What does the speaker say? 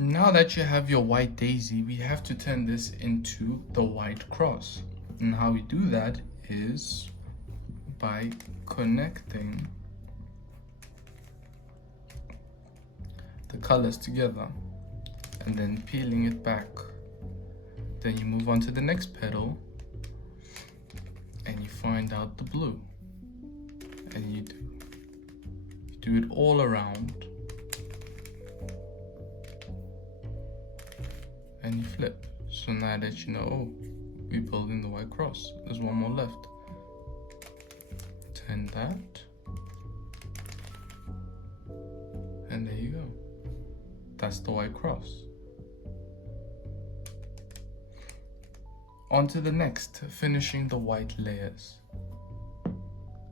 Now that you have your white daisy, we have to turn this into the white cross. And how we do that is by connecting the colors together and then peeling it back. Then you move on to the next petal and you find out the blue, and you do it all around, and you flip. So now that you know, oh, we're building the white cross. There's one more left. Turn that, and there you go. That's the white cross. On to the next, finishing the white layers.